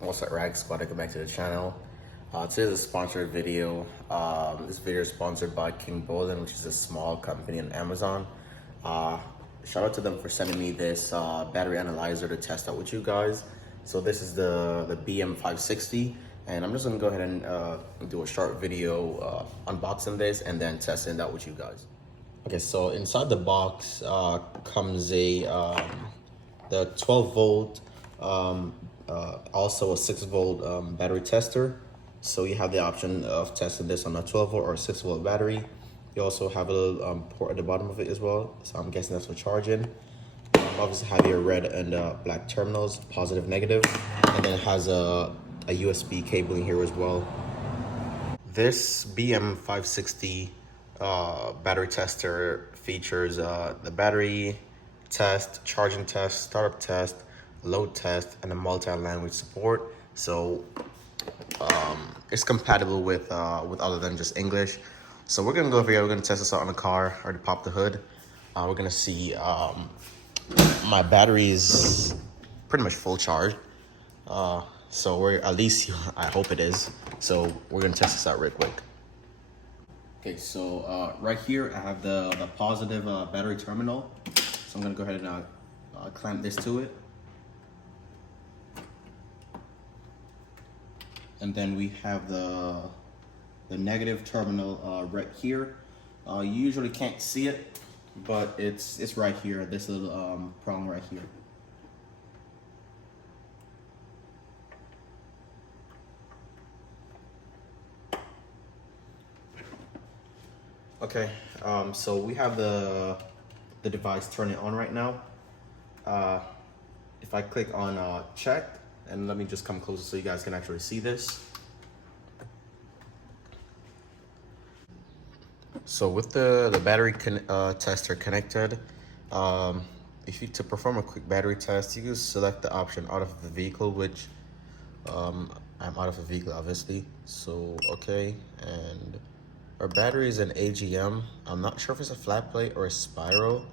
What's up, Rag Squad? Welcome back to the channel. Today's a sponsored video. This video is sponsored by King Bolin, which is a small company on Amazon. Shout out to them for sending me this battery analyzer to test out with you guys. So this is the BM560, and I'm just gonna go ahead and do a short video unboxing this and then testing it out with you guys. Okay, so inside the box comes the 12 volt, also a 6 volt battery tester. So you have the option of testing this on a 12 volt or 6 volt battery. You also have a little port at the bottom of it as well. So I'm guessing that's for charging. Obviously have your red and black terminals, positive, negative. And then it has a USB cabling here as well. This BM560 battery tester features the battery test, charging test, startup test, load test, and a multi-language support. So it's compatible with other than just English. So we're gonna go over here. We're gonna test this out on the car. I already popped the hood. We're gonna see my battery is pretty much full charge. So we're at least I hope it is. So we're gonna test this out real quick. Okay, so right here I have the positive battery terminal. So I'm gonna go ahead and clamp this to it. And then we have the negative terminal right here. You usually can't see it, but it's right here, this little prong right here. Okay, so we have the device turning on right now. If I click on check, and let me just come closer so you guys can actually see this. So with the battery tester connected, to perform a quick battery test, you can select the option out of the vehicle, which I'm out of the vehicle obviously. So okay, and our battery is an AGM. I'm not sure if it's a flat plate or a spiral.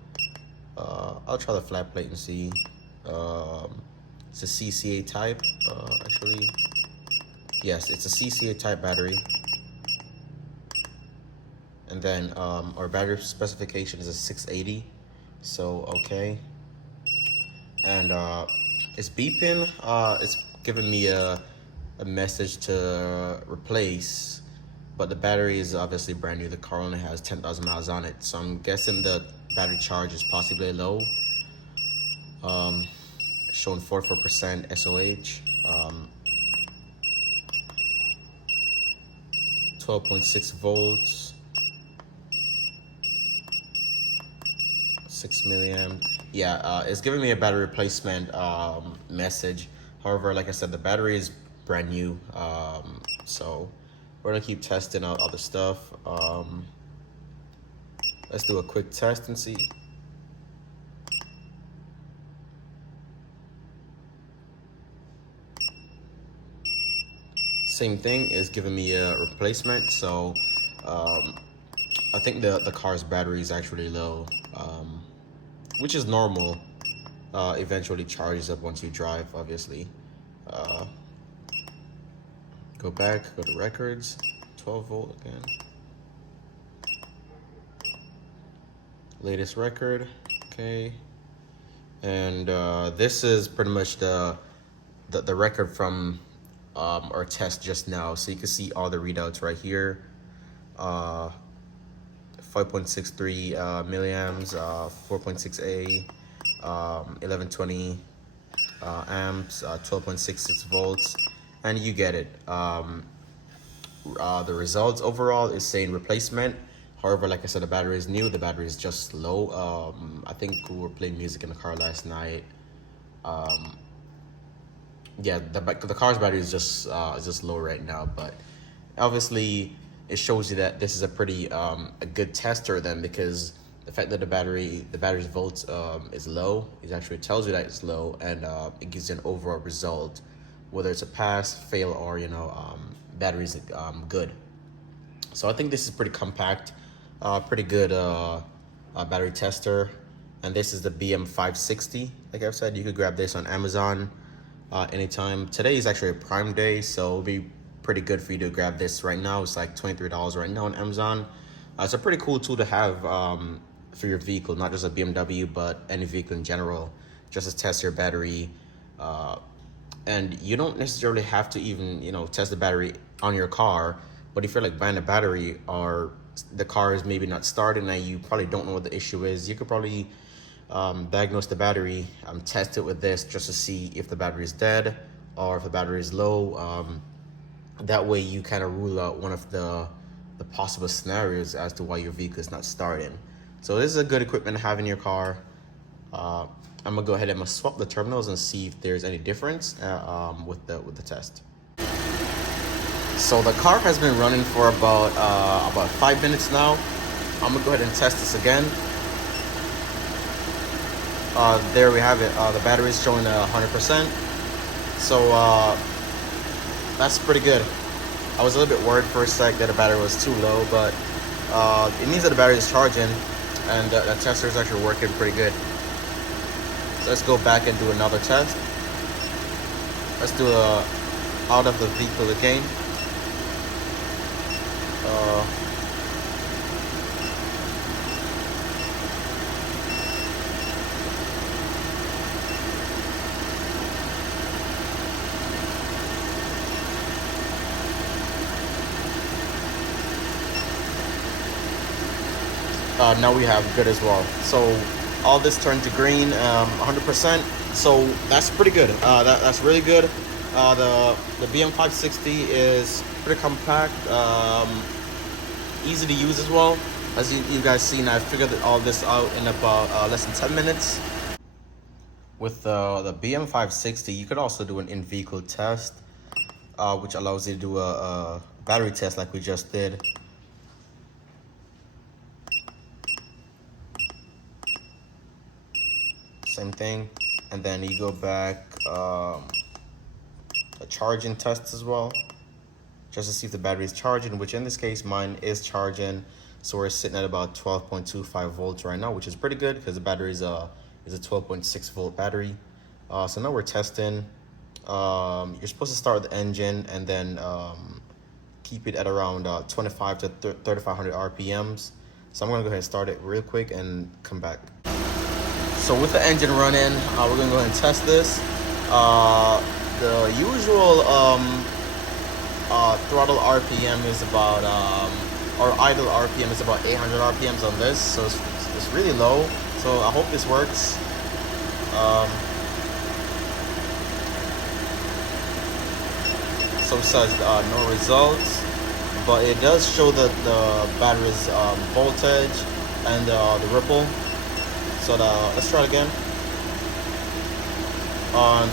I'll try the flat plate and see. It's a CCA type, actually. Yes, it's a CCA type battery. And then our battery specification is a 680. So, okay. And it's beeping. It's giving me a message to replace, but the battery is obviously brand new. The car only has 10,000 miles on it. So I'm guessing the battery charge is possibly low. Showing 44% SOH, 12.6 volts, 6 milliamp. Yeah, it's giving me a battery replacement message. However, like I said, the battery is brand new. So we're gonna keep testing out other stuff. Let's do a quick test and see. Same thing, is giving me a replacement. So I think the car's battery is actually low, which is normal. Eventually charges up once you drive, obviously. Go back, go to records, 12 volt again. Latest record, okay. And this is pretty much the record from our test just now. So you can see all the readouts right here. 5.63 milliamps, 4.6A, 1120 amps, 12.66 volts, and you get it. The results overall is saying replacement. However, like I said, the battery is new. The battery is just low. I think we were playing music in the car last night. Yeah, the car's battery is just low right now, but obviously it shows you that this is a pretty a good tester then, because the fact that the battery's volts is low, it actually tells you that it's low, and it gives you an overall result, whether it's a pass, fail, or battery's good. So I think this is pretty compact, pretty good battery tester, and this is the BM560. Like I've said, you could grab this on Amazon. anytime. Today is actually a Prime Day, so it'll be pretty good for you to grab this right now. It's like $23 right now on Amazon. It's a pretty cool tool to have for your vehicle, not just a BMW, but any vehicle in general, just to test your battery. And you don't necessarily have to even, test the battery on your car. But if you're like buying a battery or the car is maybe not starting and you probably don't know what the issue is, you could probably diagnose the battery, test it with this just to see if the battery is dead or if the battery is low. That way you kind of rule out one of the possible scenarios as to why your vehicle is not starting. So this is a good equipment to have in your car. I'm gonna go ahead and swap the terminals and see if there's any difference with the test. So the car has been running for about 5 minutes now. I'm gonna go ahead and test this again. There we have it. The battery is showing 100%. So that's pretty good. I was a little bit worried for a sec that the battery was too low, but it means that the battery is charging and the tester is actually working pretty good. So let's go back and do another test. Let's do out of the vehicle again. Now we have good as well. So all this turned to green, 100%. So that's pretty good. That's really good. The BM560 is pretty compact, easy to use as well. As you guys seen, I figured all this out in about less than 10 minutes. With the BM560, you could also do an in-vehicle test, which allows you to do a battery test like we just did. Same thing, and then you go back a charging test as well, just to see if the battery is charging, which in this case mine is charging. So we're sitting at about 12.25 volts right now, which is pretty good because the battery is a 12.6 volt battery. So now we're testing. You're supposed to start with the engine and then keep it at around 25 to 3500 RPMs. So I'm gonna go ahead and start it real quick and come back. So with the engine running, we're gonna go ahead and test this. The usual throttle RPM is about, or idle RPM is about 800 RPMs on this, so it's really low. So I hope this works. So it says no results, but it does show the battery's voltage and the ripple. So let's try it again.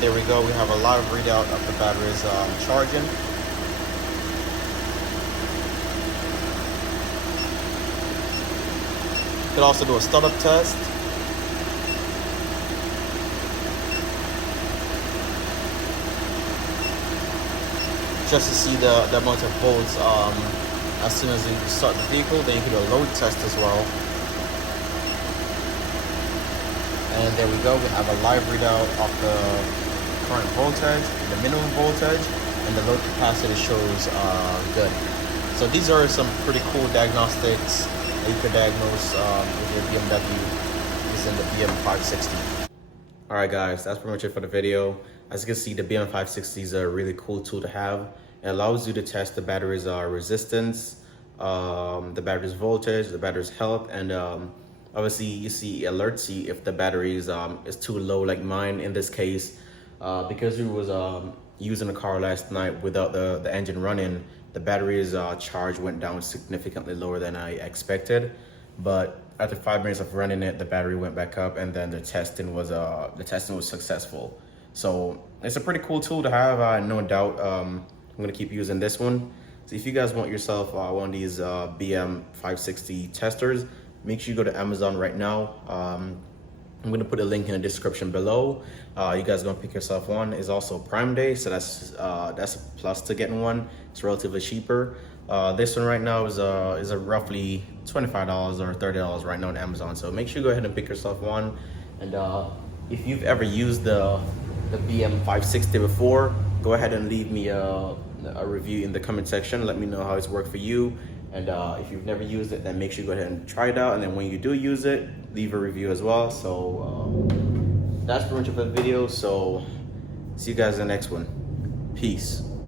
There we go. We have a live readout of the batteries charging. You could also do a startup test. Just to see the amount of volts as soon as you start the vehicle. Then you can do a load test as well. And there we go, we have a live readout of the current voltage, the minimum voltage, and the load capacity shows good. So these are some pretty cool diagnostics that you could diagnose with your BMW using the BM560. Alright guys, that's pretty much it for the video. As you can see, the BM560 is a really cool tool to have. It allows you to test the battery's resistance, the battery's voltage, the battery's health, and obviously you see alerts you if the battery is too low, like mine in this case. Because we was using the car last night without the engine running, the battery's charge went down significantly lower than I expected. But after 5 minutes of running it, the battery went back up, and then the testing was successful. So it's a pretty cool tool to have, no doubt. I'm gonna keep using this one. So if you guys want yourself one of these BM560 testers, make sure you go to Amazon right now. I'm gonna put a link in the description below. You guys are gonna pick yourself one. It's also Prime Day, so that's a plus to getting one. It's relatively cheaper. This one right now is a roughly $25 or $30 right now on Amazon. So make sure you go ahead and pick yourself one. And if you've ever used the the BM560 before, go ahead and leave me a review in the comment section. Let me know how it's worked for you. And if you've never used it, then make sure you go ahead and try it out. And then when you do use it, leave a review as well. So that's pretty much of the video. So see you guys in the next one. Peace.